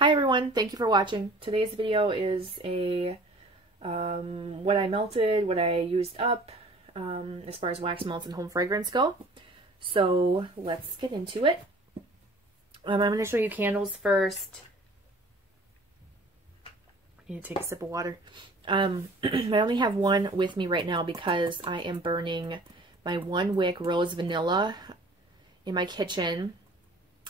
Hi everyone, thank you for watching. Today's video is a what I melted, what I used up as far as wax melts and home fragrance go. So let's get into it. I'm going to show you candles first. I need to take a sip of water. I only have one with me right now because I am burning my 1 wick rose vanilla in my kitchen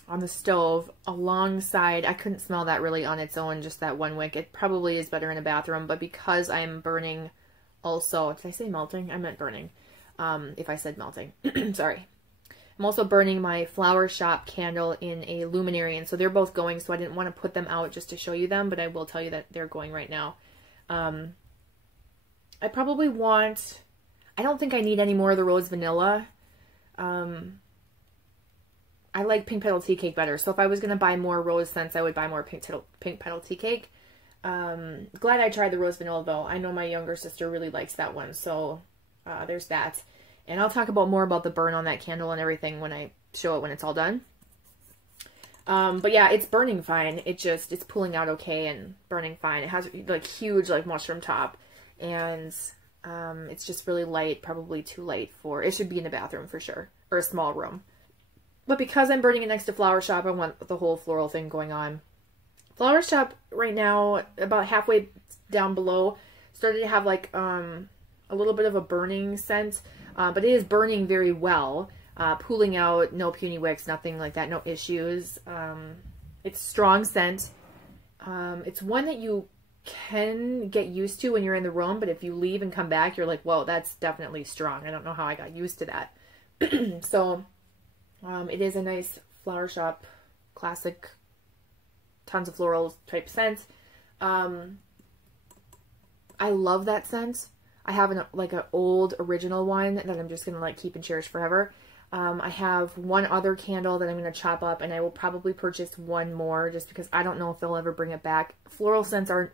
on the stove alongside, I couldn't smell that really on its own, just that 1 wick. It probably is better in a bathroom, but because I'm burning also, did I say melting? I meant burning, if I said melting, sorry. I'm also burning my Flower Shop candle in a luminary, and so they're both going, so I didn't want to put them out just to show you them, but I will tell you that they're going right now. I probably want, I don't think I need any more of the rose vanilla. I like pink petal tea cake better, so if I was going to buy more rose scents, I would buy more pink petal tea cake. Glad I tried the rose vanilla though. I know my younger sister really likes that one, so there's that. And I'll talk about more about the burn on that candle and everything when I show it when it's all done. But yeah, it's burning fine. It's pulling out okay and burning fine. It has like huge like mushroom top, and it's just really light, probably too light for, it should be in a bathroom for sure, or a small room. But because I'm burning it next to Flower Shop, I want the whole floral thing going on. Flower Shop right now, about halfway down below, started to have like a little bit of a burning scent, but it is burning very well. Pooling out, no puny wicks, nothing like that, no issues. It's strong scent. It's one that you can get used to when you're in the room, but if you leave and come back, you're like, whoa, that's definitely strong. I don't know how I got used to that. So it is a nice Flower Shop classic, tons of florals type scent. I love that scent. I have an old original one that I'm just gonna like keep and cherish forever. I have one other candle that I'm gonna chop up, and I will probably purchase one more just because I don't know if they'll ever bring it back. Floral scents aren't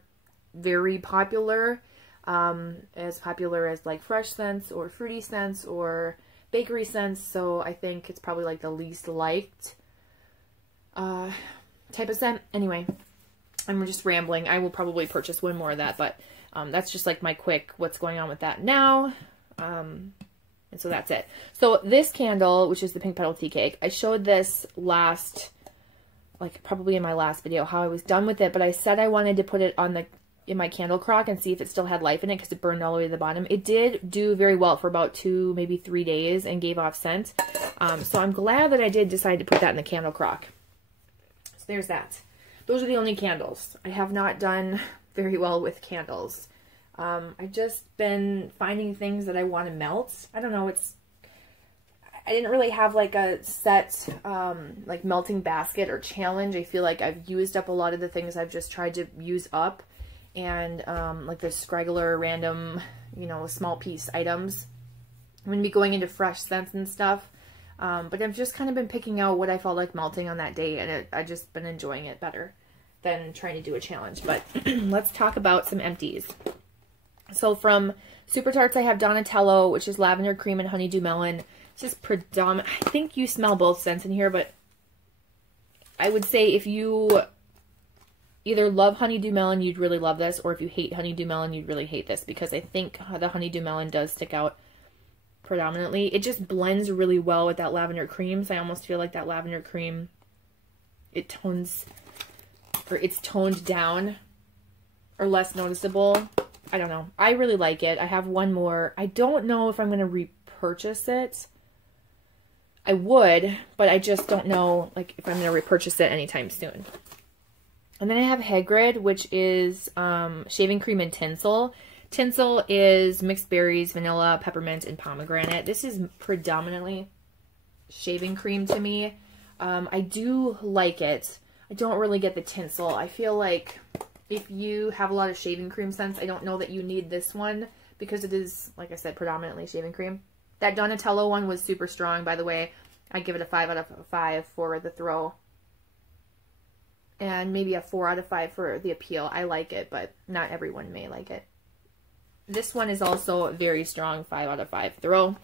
very popular, as popular as like fresh scents or fruity scents or bakery scents, so I think it's probably like the least liked type of scent. Anyway, I'm just rambling. I will probably purchase one more of that, but that's just like my quick what's going on with that now. And so that's it. So this candle, which is the pink petal tea cake, I showed this last, like probably in my last video, how I was done with it, but I said I wanted to put it on the in my candle crock and see if it still had life in it because it burned all the way to the bottom. It did do very well for about 2, maybe 3 days and gave off scent. So I'm glad that I did decide to put that in the candle crock. So there's that. Those are the only candles. I have not done very well with candles. I've just been finding things that I want to melt. I don't know, I didn't really have like a set like melting basket or challenge. I feel like I've used up a lot of the things I've just tried to use up. And like the scraggler random, you know, small piece items. I'm going to be going into fresh scents and stuff. But I've just kind of been picking out what I felt like melting on that day, and I've just been enjoying it better than trying to do a challenge. But let's talk about some empties. So from Super Tarts, I have Donatello, which is lavender cream and honeydew melon. This is predominant. I think you smell both scents in here, but I would say if you either love honeydew melon, you'd really love this, or if you hate honeydew melon, you'd really hate this, because I think the honeydew melon does stick out predominantly. It just blends really well with that lavender cream, so I almost feel like that lavender cream, it tones, or it's toned down, or less noticeable. I don't know. I really like it. I have one more. I don't know if I'm going to repurchase it. I would, but I just don't know like if I'm going to repurchase it anytime soon. And then I have Hagrid, which is shaving cream and tinsel. Tinsel is mixed berries, vanilla, peppermint, and pomegranate. This is predominantly shaving cream to me. I do like it. I don't really get the tinsel. I feel like if you have a lot of shaving cream scents, I don't know that you need this one because it is, like I said, predominantly shaving cream. That Donatello one was super strong, by the way. I give it a 5 out of 5 for the throw. And maybe a 4 out of 5 for the appeal. I like it, but not everyone may like it. This one is also very strong, 5 out of 5 throw.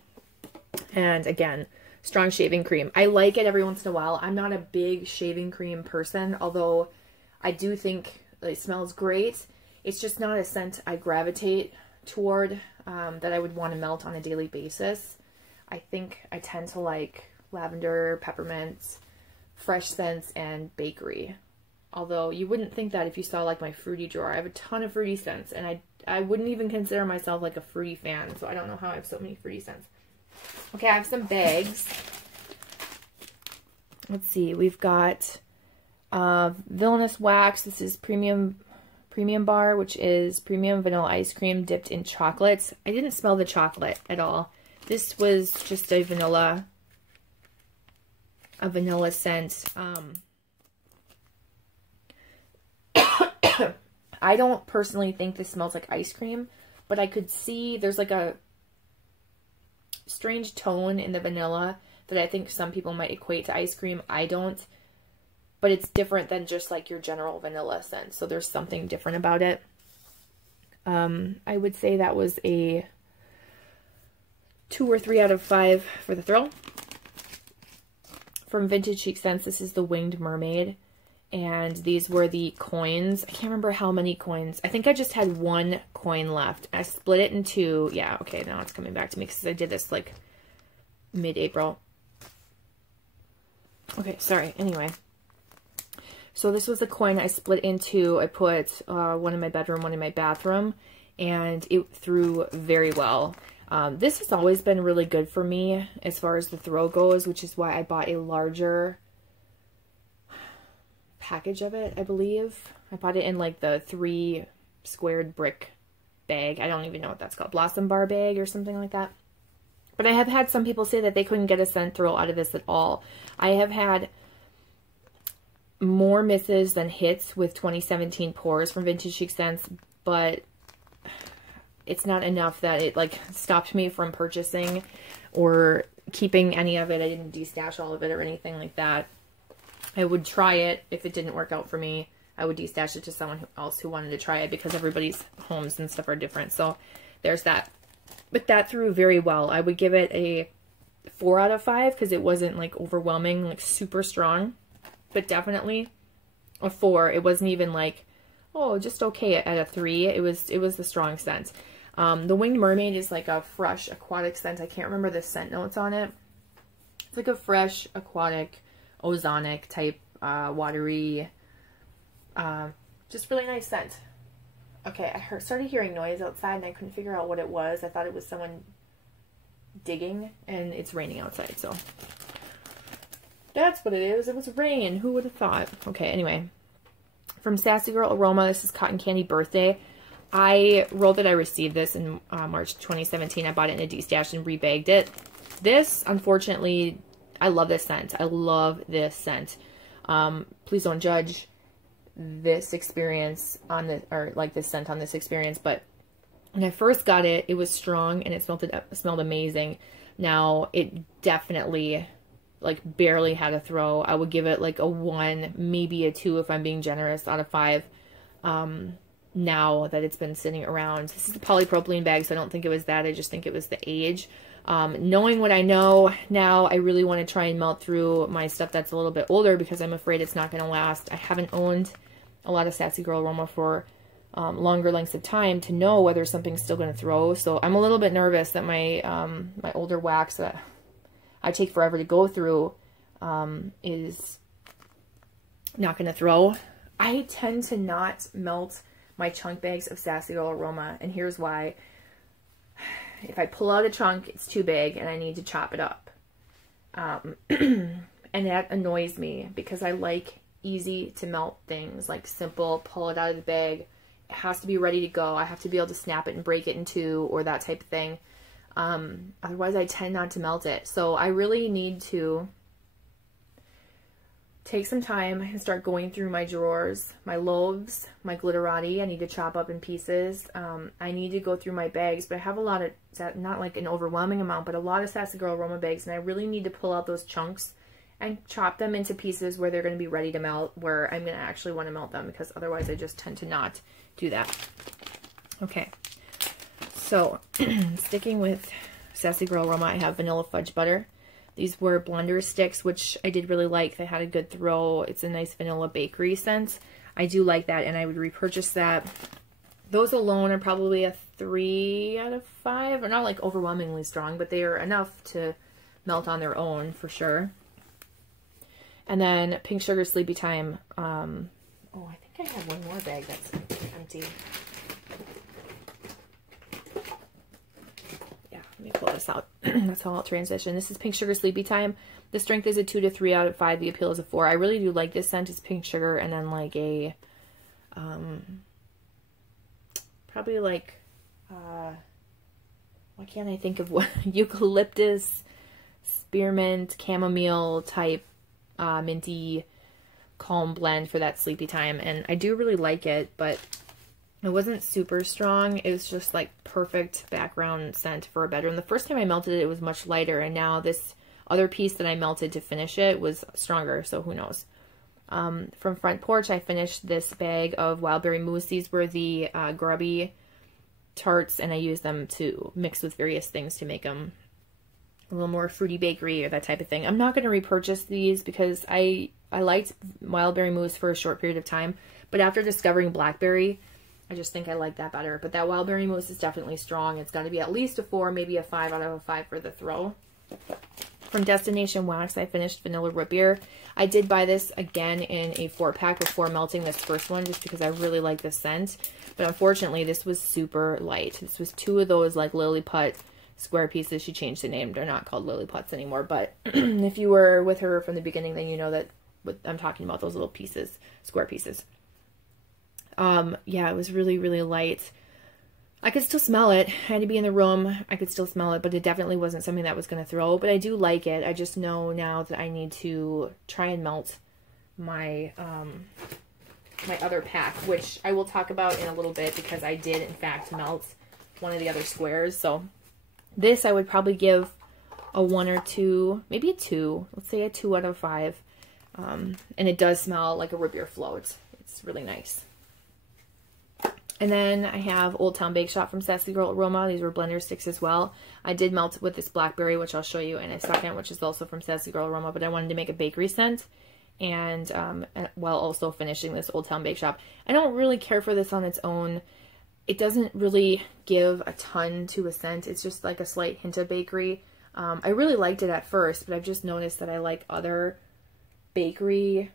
And again, strong shaving cream. I like it every once in a while. I'm not a big shaving cream person, although I do think it smells great. It's just not a scent I gravitate toward, that I would want to melt on a daily basis. I think I tend to like lavender, peppermint, fresh scents, and bakery. Although you wouldn't think that if you saw like my fruity drawer. I have a ton of fruity scents, and I wouldn't even consider myself like a fruity fan, so I don't know how I have so many fruity scents. Okay, I have some bags. Let's see, we've got Villainous Wax. This is premium bar, which is premium vanilla ice cream dipped in chocolate. I didn't smell the chocolate at all. This was just a vanilla scent. I don't personally think this smells like ice cream, but I could see there's like a strange tone in the vanilla that I think some people might equate to ice cream. I don't, but it's different than just like your general vanilla scent. So there's something different about it. I would say that was a 2 or 3 out of 5 for the thrill. From Vintage Chic Scents, this is the Winged Mermaid. And these were the coins. I can't remember how many coins. I think I just had 1 coin left. I split it in 2. Yeah, okay, now it's coming back to me because I did this like mid-April. Okay, sorry. Anyway. So this was a coin I split in 2. I put one in my bedroom, one in my bathroom, and it threw very well. This has always been really good for me as far as the throw goes, which is why I bought a larger package of it, I believe. I bought it in like the 3 squared brick bag. I don't even know what that's called. Blossom bar bag or something like that. But I have had some people say that they couldn't get a scent thrill out of this at all. I have had more misses than hits with 2017 pours from Vintage Chic Scents, but it's not enough that it like stopped me from purchasing or keeping any of it. I didn't destash all of it or anything like that. I would try it. If it didn't work out for me, I would destash it to someone else who wanted to try it, because everybody's homes and stuff are different. So there's that. But that threw very well. I would give it a 4 out of 5 because it wasn't like overwhelming, like super strong, but definitely a 4. It wasn't even like, oh, just okay at a 3. It was the strong scent. The Winged Mermaid is like a fresh aquatic scent. I can't remember the scent notes on it. It's like a fresh aquatic ozonic type, watery, just really nice scent. Okay, I started hearing noise outside and I couldn't figure out what it was. I thought it was someone digging, and it's raining outside, so that's what it is. It was rain. Who would have thought? Okay, anyway. From Sassy Girl Aroma, this is Cotton Candy Birthday. I wrote that I received this in March 2017. I bought it in a D-stash and rebagged it. This, unfortunately, I love this scent. I love this scent. Please don't judge this experience on the, or like this scent on this experience, but when I first got it, it was strong and it smelled amazing. Now it definitely like barely had a throw. I would give it like a 1, maybe a 2 if I'm being generous, out of 5. Now that it's been sitting around. This is a polypropylene bag, so I don't think it was that. I just think it was the age. Knowing what I know now, I really want to try and melt through my stuff that's a little bit older because I'm afraid it's not going to last. I haven't owned a lot of Sassy Girl Aroma for longer lengths of time to know whether something's still going to throw. So I'm a little bit nervous that my my older wax that I take forever to go through is not going to throw. I tend to not melt my chunk bags of Sassy Girl Aroma, and here's why. If I pull out a chunk, it's too big and I need to chop it up. And that annoys me because I like easy to melt things, like simple, pull it out of the bag. It has to be ready to go. I have to be able to snap it and break it in 2 or that type of thing. Otherwise, I tend not to melt it. So I really need to take some time and start going through my drawers, my loaves, my glitterati. I need to chop up in pieces. I need to go through my bags, but I have a lot of, not like an overwhelming amount, but a lot of Sassy Girl Aroma bags, and I really need to pull out those chunks and chop them into pieces where they're going to be ready to melt, where I'm going to actually want to melt them, because otherwise I just tend to not do that. Okay, so sticking with Sassy Girl Aroma, I have Vanilla Fudge Butter. These were blender sticks, which I did really like. They had a good throw. It's a nice vanilla bakery scent. I do like that, and I would repurchase that. Those alone are probably a 3 out of 5. They're not like overwhelmingly strong, but they are enough to melt on their own for sure. And then Pink Sugar Sleepy Time. Oh, I think I have one more bag that's empty. Yeah, let me pull this out. That's how I'll transition. This is Pink Sugar Sleepy Time. The strength is a 2 to 3 out of 5. The appeal is a 4. I really do like this scent. It's pink sugar, and then like a, probably like, why can't I think of what, eucalyptus, spearmint, chamomile type, minty, calm blend for that sleepy time. And I do really like it, but it wasn't super strong. It was just like perfect background scent for a bedroom. The first time I melted it, it was much lighter, and now this other piece that I melted to finish it was stronger, so who knows. From Front Porch, I finished this bag of Wild Berry Mousse. These were the grubby tarts, and I used them to mix with various things to make them a little more fruity bakery or that type of thing. I'm not going to repurchase these because I liked Wild Berry Mousse for a short period of time, but after discovering Blackberry, I just think I like that better. But that Wild Berry Mousse is definitely strong. It's got to be at least a 4, maybe a 5 out of a 5 for the throw. From Destination Wax, I finished Vanilla Root Beer. I did buy this again in a 4-pack before melting this first one just because I really like the scent. But unfortunately, this was super light. This was 2 of those like Lilliput square pieces. She changed the name. They're not called Lilliputs anymore. But if you were with her from the beginning, then you know that what I'm talking about, those little pieces, square pieces. Yeah, it was really, really light. I could still smell it. I had to be in the room. I could still smell it, but it definitely wasn't something that was going to throw. But I do like it. I just know now that I need to try and melt my my other pack, which I will talk about in a little bit because I did, in fact, melt one of the other squares. So this I would probably give a 1 or 2, maybe a 2. Let's say a 2 out of 5. And it does smell like a root beer float. It's really nice. And then I have Old Town Bake Shop from Sassy Girl Aroma. These were blender sticks as well. I did melt with this blackberry, which I'll show you in a second, which is also from Sassy Girl Aroma, but I wanted to make a bakery scent, and while also finishing this Old Town Bake Shop. I don't really care for this on its own. It doesn't really give a ton to a scent. It's just like a slight hint of bakery. I really liked it at first, but I've just noticed that I like other bakery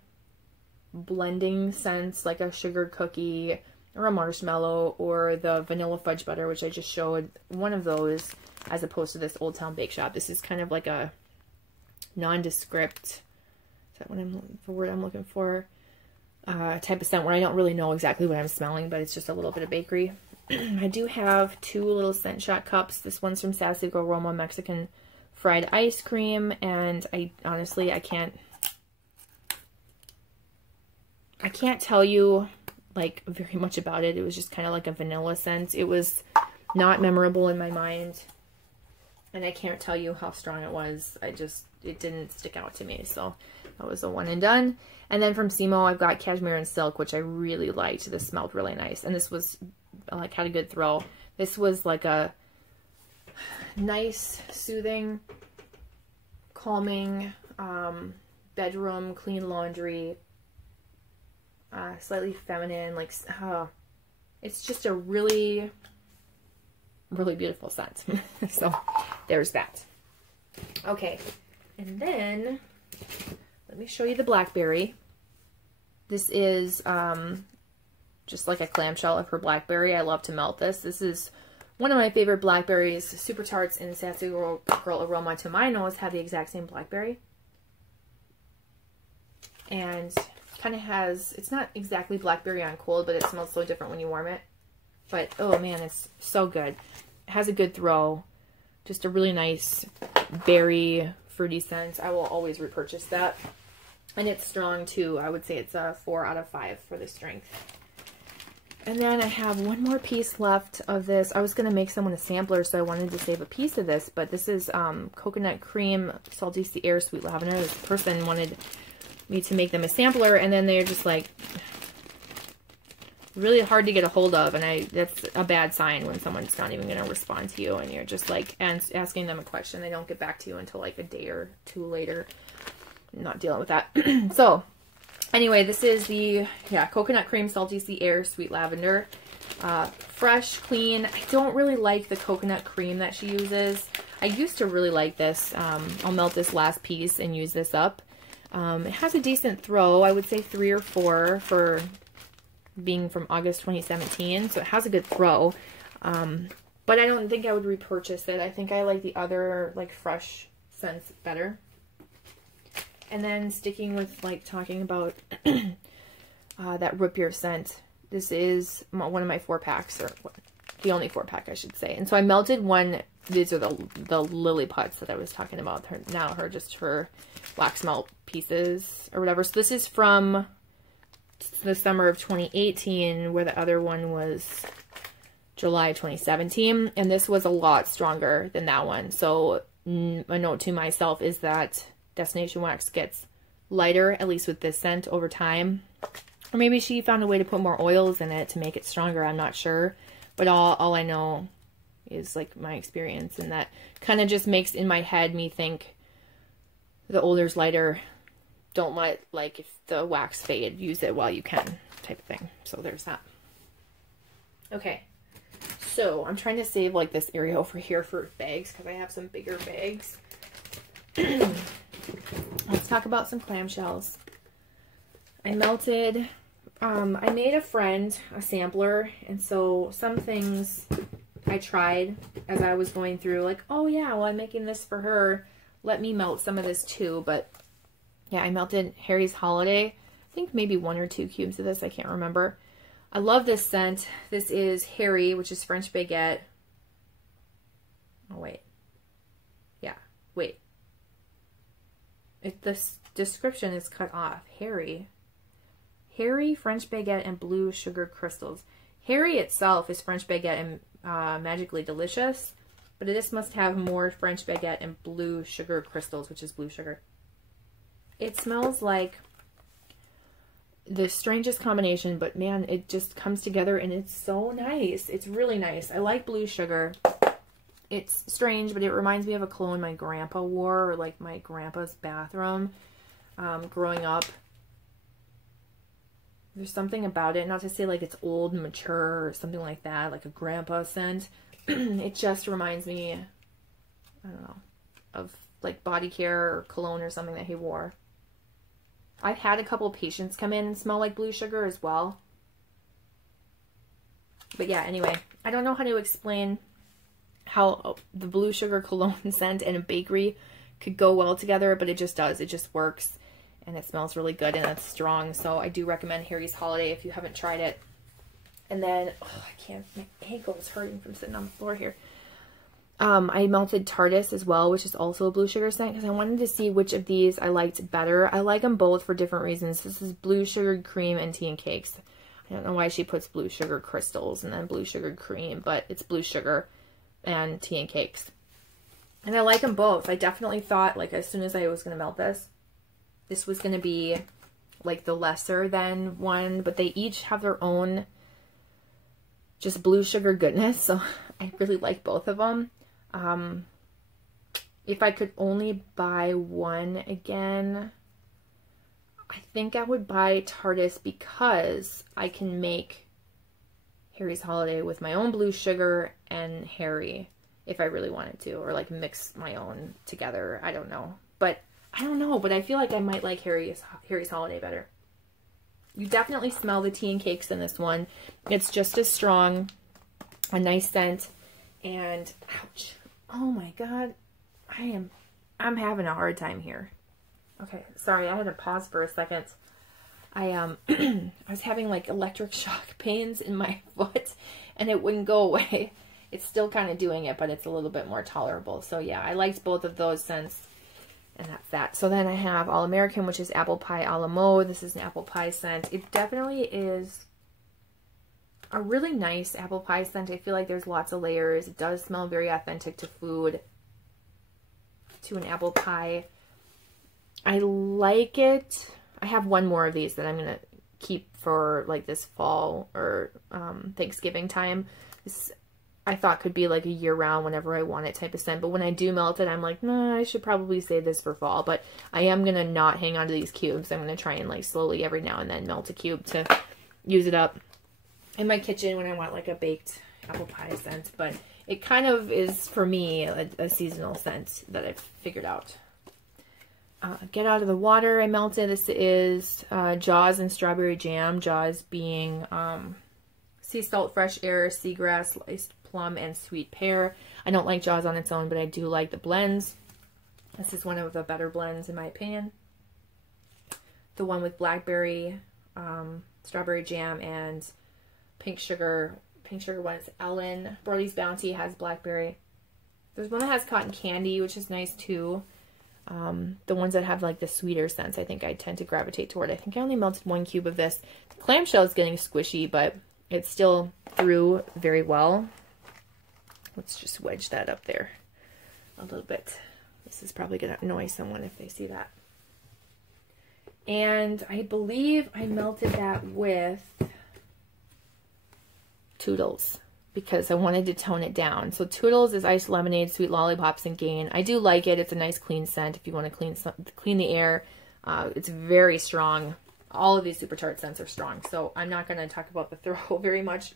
blending scents, like a sugar cookie or a marshmallow, or the vanilla fudge butter, which I just showed, one of those, as opposed to this Old Town Bake Shop. This is kind of like a nondescript, is that what the word I'm looking for? Type of scent where I don't really know exactly what I'm smelling, but it's just a little bit of bakery. I do have 2 little Scent Shot cups. This one's from Sassy Girl Aroma Mexican Fried Ice Cream, and I honestly, I can't tell you like very much about it. It was just kind of like a vanilla scent. It was not memorable in my mind, and I can't tell you how strong it was. It didn't stick out to me, so that was a 1 and done. And then from Simo, I've got Cashmere and Silk, which I really liked. This smelled really nice, and this was like had a good throw. This was like a nice, soothing, calming bedroom, clean laundry, slightly feminine, like, it's just a really, really beautiful scent. So there's that. Okay, and then let me show you the blackberry. This is just like a clamshell of her blackberry. I love to melt this. This is one of my favorite blackberries. Super Tarts and Sassy Girl Aroma, to my nose, have the exact same blackberry. And kind of has, it's not exactly blackberry on cold, but it smells so different when you warm it. But oh man, it's so good. It has a good throw. Just a really nice berry fruity scent. I will always repurchase that. And it's strong too. I would say it's a 4 out of 5 for the strength. And then I have one more piece left of this. I was going to make someone a sampler, so I wanted to save a piece of this, but this is coconut cream, salty sea air, sweet lavender. This person wanted me to make them a sampler, and then they're just like really hard to get a hold of, and that's a bad sign when someone's not even going to respond to you, and you're just like asking them a question. They don't get back to you until like a day or 2 later. I'm not dealing with that. So Anyway, this is the, Coconut Cream Salty Sea Air Sweet Lavender. Fresh, clean. I don't really like the coconut cream that she uses. I used to really like this. I'll melt this last piece and use this up. It has a decent throw. I would say 3 or 4 for being from August 2017. So it has a good throw. But I don't think I would repurchase it. I think I like the other, like, fresh scents better. And then sticking with, like, talking about that root beer scent. This is one of my 4-packs, or the only 4-pack, I should say. And so I melted one. These are the lily pots that I was talking about. Just her wax melt pieces or whatever. So this is from the summer of 2018, where the other one was July 2017. And this was a lot stronger than that one. So a note to myself is that Destination Wax gets lighter, at least with this scent, over time. Or maybe she found a way to put more oils in it to make it stronger. I'm not sure. But all I know is, like, my experience. And that kind of just makes in my head me think the older's lighter. Don't let, like, if the wax fade, use it while you can type of thing. So there's that. Okay. So I'm trying to save, like, this area over here for bags because I have some bigger bags. Let's talk about some clamshells. I melted, I made a friend a sampler, and so some things I tried as I was going through, like, oh yeah, well, I'm making this for her, let me melt some of this too. But yeah, I melted Harry's Holiday, I think maybe 1 or 2 cubes of this, I can't remember. I love this scent. This is Harry, which is French Baguette. Oh wait, yeah, wait. This description is cut off. Harry, French Baguette, and Blue Sugar Crystals. Harry itself is French Baguette and Magically Delicious, but this must have more French Baguette and Blue Sugar Crystals, which is blue sugar. It smells like the strangest combination, but man, it just comes together and it's so nice. It's really nice. I like blue sugar. It's strange, but it reminds me of a cologne my grandpa wore, or like my grandpa's bathroom growing up. There's something about it, not to say like it's old and mature or something like that, like a grandpa scent. It just reminds me, I don't know, of like body care or cologne or something that he wore. I've had a couple of patients come in and smell like blue sugar as well. But yeah, anyway, I don't know how to explain how the blue sugar cologne scent and a bakery could go well together, but it just does. It just works, and it smells really good, and it's strong. So I do recommend Harry's Holiday if you haven't tried it. And then, oh, I can't, my ankle is hurting from sitting on the floor here. I melted Tardis as well, which is also a blue sugar scent, because I wanted to see which of these I liked better. I like them both for different reasons. This is blue sugared cream and tea and cakes. I don't know why she puts blue sugar crystals and then blue sugared cream, but it's blue sugar and tea and cakes. And I like them both. I definitely thought, like, as soon as I was going to melt this, this was going to be like the lesser than one, but they each have their own just blue sugar goodness. So I really like both of them. If I could only buy one again, I think I would buy Tardis, because I can make Harry's Holiday with my own blue sugar and Harry if I really wanted to, or like mix my own together. I don't know, but I feel like I might like Harry's Holiday better. You definitely smell the tea and cakes in this one. It's just as strong, a nice scent, and ouch. Oh my God, I'm having a hard time here. Okay, sorry, I had to pause for a second. I was having like electric shock pains in my foot, and it wouldn't go away. It's still kind of doing it, but it's a little bit more tolerable. So yeah, I liked both of those scents, and that's that. So then I have All American, which is Apple Pie a la Mode. This is an apple pie scent. It definitely is a really nice apple pie scent. I feel like there's lots of layers. It does smell very authentic to food, to an apple pie. I like it. I have one more of these that I'm going to keep for like this fall or Thanksgiving time. This I thought could be like a year-round whenever I want it type of scent. But when I do melt it, I'm like, nah, I should probably save this for fall. But I am going to not hang on to these cubes. I'm going to try and like slowly every now and then melt a cube to use it up in my kitchen when I want like a baked apple pie scent. But it kind of is, for me, a seasonal scent that I've figured out. Get out of the water. I melted. This is Jaws and Strawberry Jam. Jaws being sea salt, fresh air, seagrass, sliced plum, and sweet pear. I don't like Jaws on its own, but I do like the blends. This is one of the better blends in my opinion. The one with blackberry, strawberry jam, and pink sugar. Pink sugar one is Ellen. Brody's Bounty has blackberry. There's one that has cotton candy, which is nice too. The ones that have like the sweeter scents, I think I tend to gravitate toward. I think I only melted 1 cube of this. The clamshell is getting squishy, but it still threw very well. Let's just wedge that up there a little bit. This is probably going to annoy someone if they see that. And I believe I melted that with Toodles, because I wanted to tone it down. So Toodles is iced lemonade, sweet lollipops, and gain. I do like it. It's a nice clean scent if you want to clean the air. It's very strong. All of these super tart scents are strong. So I'm not going to talk about the throw very much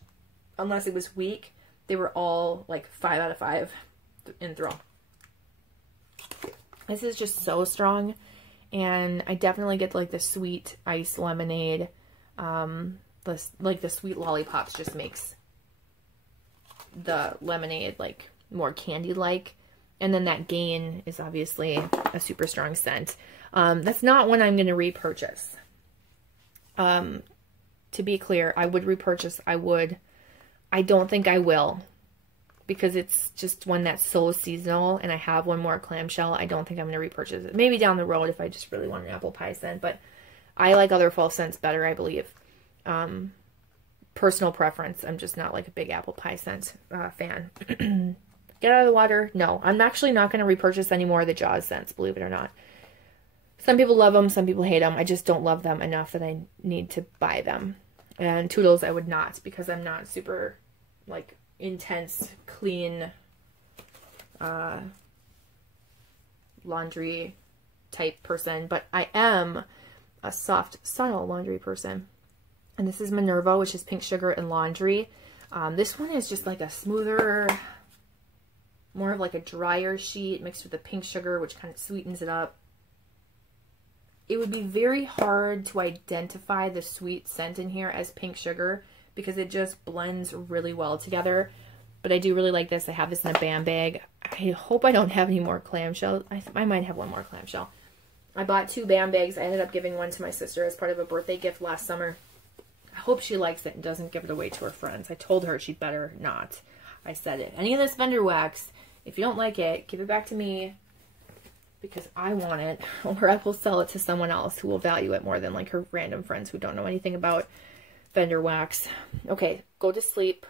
unless it was weak. They were all like 5 out of 5 in throw. This is just so strong. And I definitely get like the sweet iced lemonade. Like the sweet lollipops just makes the lemonade like more candy-like. And then that gain is obviously a super strong scent. That's not one I'm going to repurchase. To be clear, I would repurchase. I don't think I will, because it's just one that's so seasonal, and I have one more clamshell. I don't think I'm going to repurchase it. Maybe down the road if I just really want an apple pie scent, but I like other fall scents better, I believe. Personal preference. I'm just not like a big apple pie scent fan. Get out of the water. No, I'm actually not going to repurchase any more of the Jaws scents, believe it or not. Some people love them, some people hate them. I just don't love them enough that I need to buy them. And Toodles I would not, because I'm not super like intense, clean laundry type person, but I am a soft, subtle laundry person. And this is Minerva, which is pink sugar and laundry. This one is just like a smoother, more of like a drier sheet mixed with the pink sugar, which kind of sweetens it up. It would be very hard to identify the sweet scent in here as pink sugar because it just blends really well together. But I do really like this. I have this in a BAM bag. I hope I don't have any more clamshells. I might have one more clamshell. I bought 2 BAM bags. I ended up giving one to my sister as part of a birthday gift last summer. I hope she likes it and doesn't give it away to her friends. I told her she'd better not. I said it. Any of this vendor wax, if you don't like it, give it back to me, because I want it, or I will sell it to someone else who will value it more than like her random friends who don't know anything about vendor wax. Okay, go to sleep.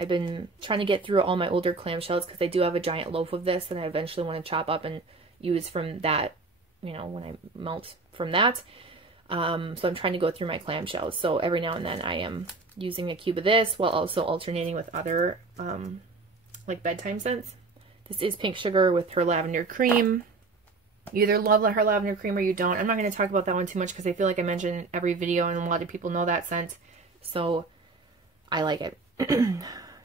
I've been trying to get through all my older clamshells because I do have a giant loaf of this and I eventually want to chop up and use from that, you know, when I melt from that. So I'm trying to go through my clamshells. So every now and then I am using a cube of this while also alternating with other like bedtime scents. This is pink sugar with her lavender cream. You either love her lavender cream or you don't. I'm not going to talk about that one too much because I feel like I mention in every video and a lot of people know that scent. So I like it.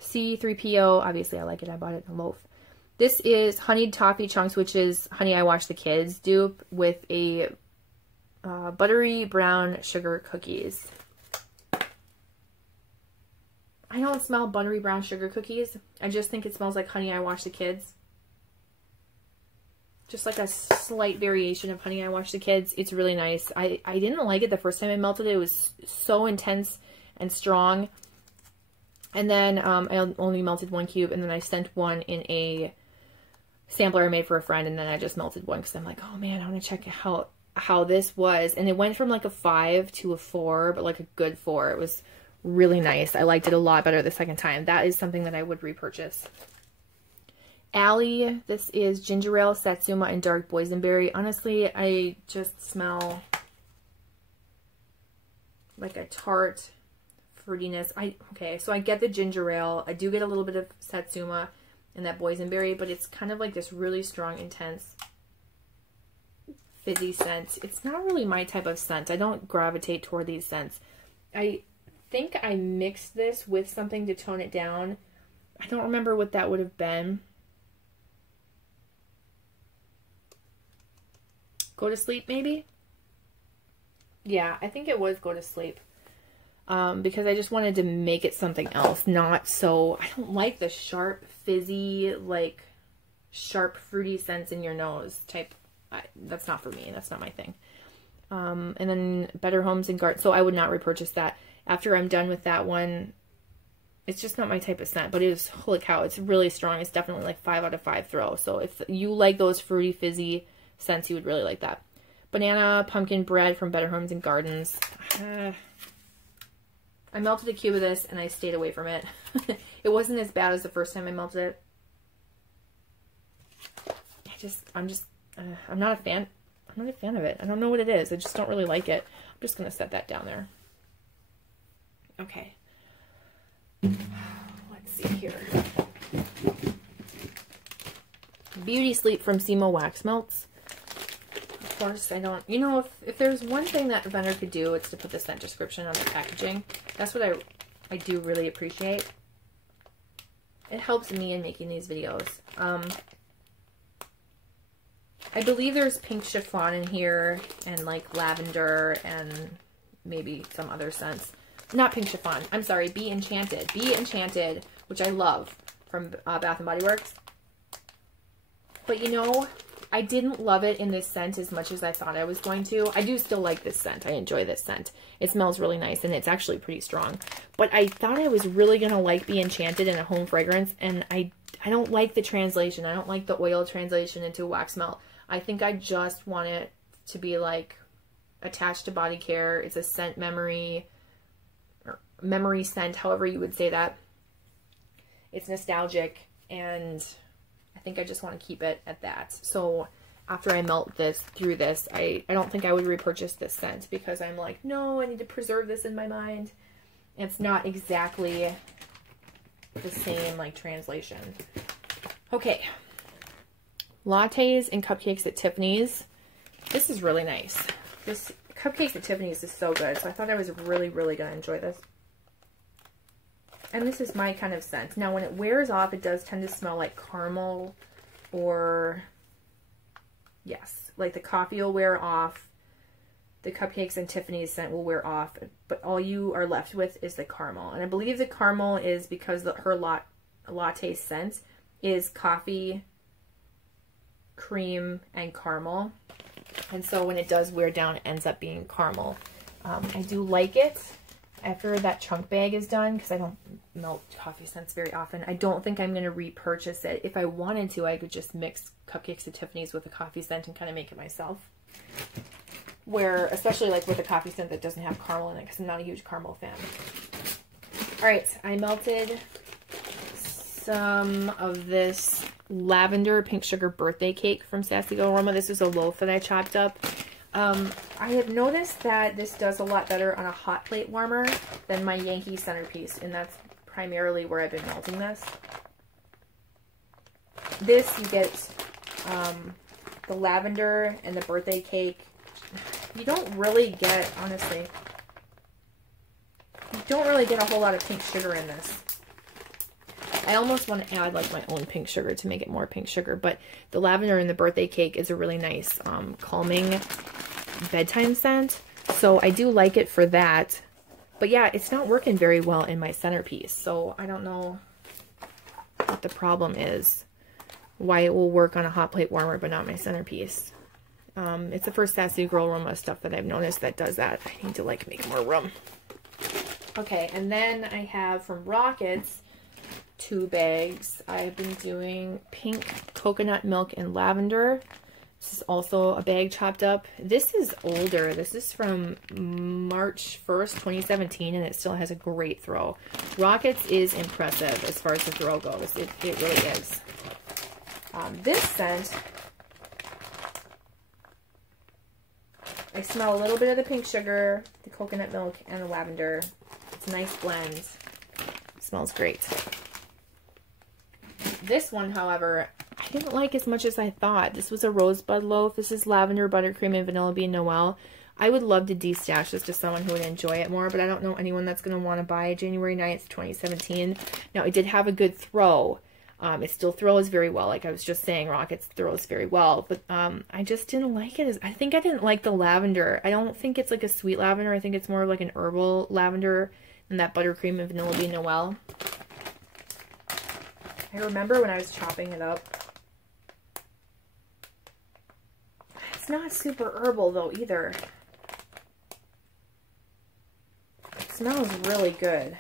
C3PO, obviously I like it. I bought it in a loaf. This is honeyed toffee chunks, which is Honey I Wash the Kids dupe with a buttery brown sugar cookies. I don't smell buttery brown sugar cookies. I just think it smells like Honey I Wash the Kids. Just like a slight variation of Honey I Wash the Kids. It's really nice. I didn't like it the first time I melted it. It was so intense and strong. And then I only melted 1 cube, and then I sent one in a sampler I made for a friend, and then I just melted one because I'm like, oh man, I want to check how this was. And it went from like a 5 to a 4, but like a good 4. It was really nice. I liked it a lot better the second time. That is something that I would repurchase. Allie, this is ginger ale, satsuma, and dark boysenberry. Honestly, I just smell like a tart fruitiness. Okay, so I get the ginger ale. I do get a little bit of satsuma and that boysenberry, but it's kind of like this really strong, intense, fizzy scent. It's not really my type of scent. I don't gravitate toward these scents. I think I mixed this with something to tone it down. I don't remember what that would have been. Go to Sleep, maybe? Yeah, I think it was Go to Sleep. Because I just wanted to make it something else. Not so... I don't like the sharp, fizzy, like, sharp, fruity scents in your nose type. That's not for me. That's not my thing. And then Better Homes and Gardens. So I would not repurchase that. After I'm done with that one, it's just not my type of scent. But it is, holy cow, it's really strong. It's definitely like 5 out of 5 throw. So if you like those fruity, fizzy scents, you would really like that. Banana Pumpkin Bread from Better Homes and Gardens. I melted a cube of this and I stayed away from it. It wasn't as bad as the first time I melted it. I'm not a fan. I'm not a fan of it. I don't know what it is. I just don't really like it. I'm just going to set that down there. Okay. Let's see here. Beauty Sleep from Simo Wax Melts. Of course, I don't... You know, if there's one thing that a vendor could do, it's to put the scent description on the packaging. That's what I do really appreciate. It helps me in making these videos. I believe there's pink chiffon in here, and like lavender, and maybe some other scents. Not pink chiffon. I'm sorry, Be Enchanted. Be Enchanted, which I love, from Bath & Body Works. But you know, I didn't love it in this scent as much as I thought I was going to. I do still like this scent. I enjoy this scent. It smells really nice, and it's actually pretty strong. But I thought I was really going to like Be Enchanted in a home fragrance, and I don't like the translation. I don't like the oil translation into wax melt. I think I just want it to be like attached to body care. It's a scent memory, or memory scent, however you would say that. It's nostalgic, and I think I just want to keep it at that. So after I melt this through this, I don't think I would repurchase this scent, because I'm like, no, I need to preserve this in my mind. It's not exactly the same like translation. Okay. Lattes and Cupcakes at Tiffany's. This is really nice. This Cupcakes at Tiffany's is so good. So I thought I was really, really going to enjoy this. And this is my kind of scent. Now, when it wears off, it does tend to smell like caramel, or, yes, like the coffee will wear off. The Cupcakes and Tiffany's scent will wear off, but all you are left with is the caramel. And I believe the caramel is because her latte scent is coffee, cream, and caramel. And so when it does wear down, it ends up being caramel. I do like it after that chunk bag is done, because I don't melt coffee scents very often. I don't think I'm going to repurchase it. If I wanted to, I could just mix Cupcakes at Tiffany's with a coffee scent and kind of make it myself. Where, especially like with a coffee scent that doesn't have caramel in it, because I'm not a huge caramel fan. Alright, I melted some of this lavender pink sugar birthday cake from Sassy Girl Aroma. This is a loaf that I chopped up. I have noticed that this does a lot better on a hot plate warmer than my Yankee Centerpiece, and that's primarily where I've been melting this. This, you get the lavender and the birthday cake. You don't really get, honestly, you don't really get a whole lot of pink sugar in this. I almost want to add like my own pink sugar to make it more pink sugar, but the lavender and the birthday cake is a really nice calming bedtime scent, so I do like it for that. But yeah, it's not working very well in my centerpiece, so I don't know what the problem is, why it will work on a hot plate warmer but not my centerpiece. It's the first Sassy Girl Aroma stuff that I've noticed that does that. I need to like make more room. Okay, and then I have from Rockets 2 bags. I've been doing pink coconut milk and lavender. This is also a bag chopped up. This is older. This is from March 1st, 2017, and it still has a great throw. Rockets is impressive as far as the throw goes. It really is. This scent, I smell a little bit of the pink sugar, the coconut milk, and the lavender. It's It's a nice blend. It smells great. This one, however, I didn't like as much as I thought. This was a rosebud loaf. This is lavender, buttercream, and vanilla bean Noel. I would love to de-stash this to someone who would enjoy it more, but I don't know anyone that's going to want to buy January 9th, 2017. Now, it did have a good throw. It still throws very well. Like I was just saying, Rockets throws very well, but I just didn't like it. I think I didn't like the lavender. I don't think it's like a sweet lavender. I think it's more like an herbal lavender than that buttercream and vanilla bean Noel. I remember when I was chopping it up. It's not super herbal though either. It smells really good.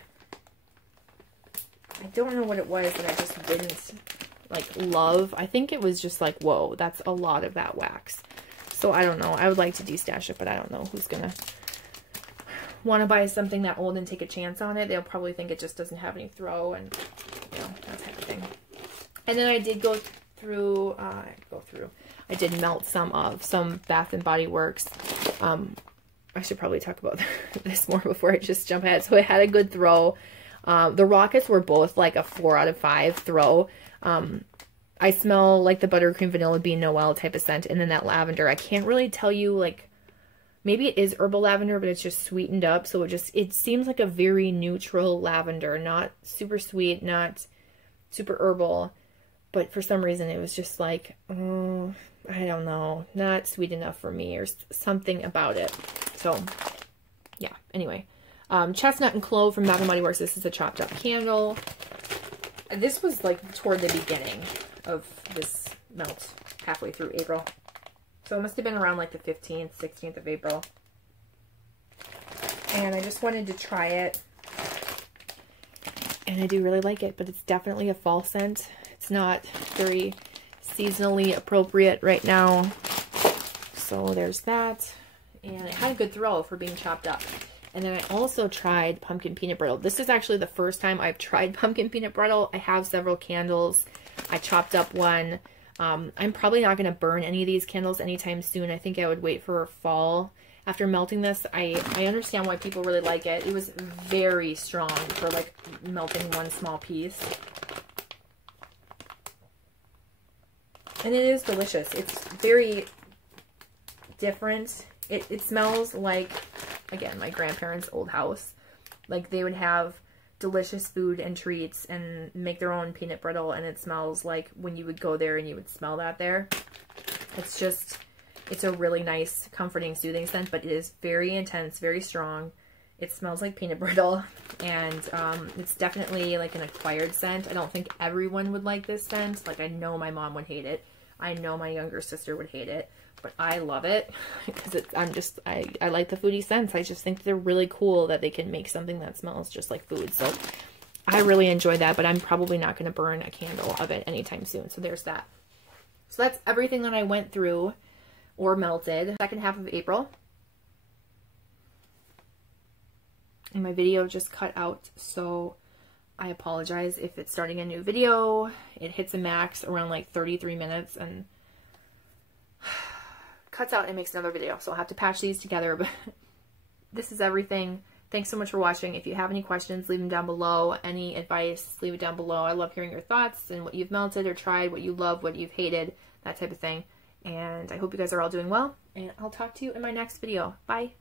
I don't know what it was that I just didn't like love. I think it was just like, whoa, that's a lot of that wax. So I don't know. I would like to de-stash it, but I don't know who's gonna want to buy something that old and take a chance on it. They'll probably think it just doesn't have any throw and, you know, that type of thing. And then I did go through, I did melt some Bath and Body Works. I should probably talk about this more before I just jump ahead. So it had a good throw. The Rockets were both like a 4 out of 5 throw. I smell like the buttercream vanilla bean Noel type of scent, and then that lavender. I can't really tell you, like, maybe it is herbal lavender, but it's just sweetened up. So it seems like a very neutral lavender, not super sweet, not super herbal. But for some reason, it was just like, oh, I don't know, not sweet enough for me or something about it. So, yeah, anyway. Chestnut and Clove from Bath & Body Works. This is a chopped up candle. This was like toward the beginning of this melt, halfway through April. So it must have been around like the 15th, 16th of April. And I just wanted to try it. And I do really like it, but it's definitely a fall scent. It's not very seasonally appropriate right now. So there's that. And it had a good throw for being chopped up. And then I also tried pumpkin peanut brittle. This is actually the first time I've tried pumpkin peanut brittle. I have several candles. I chopped up one. I'm probably not going to burn any of these candles anytime soon. I think I would wait for fall. After melting this, I understand why people really like it. It was very strong for like melting one small piece. And it is delicious. It's very different. It smells like, again, my grandparents' old house. Like they would have delicious food and treats and make their own peanut brittle, and it smells like when you would go there and you would smell that there. It's just, it's a really nice, comforting, soothing scent, but it is very intense, very strong. It smells like peanut brittle, and it's definitely like an acquired scent. I don't think everyone would like this scent. Like I know my mom would hate it. I know my younger sister would hate it. But I love it because I like the foodie scents. I just think they're really cool that they can make something that smells just like food. So I really enjoy that, but I'm probably not going to burn a candle of it anytime soon. So there's that. So that's everything that I went through or melted. Second half of April. And my video just cut out, so I apologize if it's starting a new video. It hits a max around like 33 minutes and cuts out and makes another video, so I'll have to patch these together. But this is everything. Thanks so much for watching. If you have any questions, leave them down below. Any advice, leave it down below. I love hearing your thoughts and what you've melted or tried, what you love, what you've hated, that type of thing. And I hope you guys are all doing well, and I'll talk to you in my next video. Bye.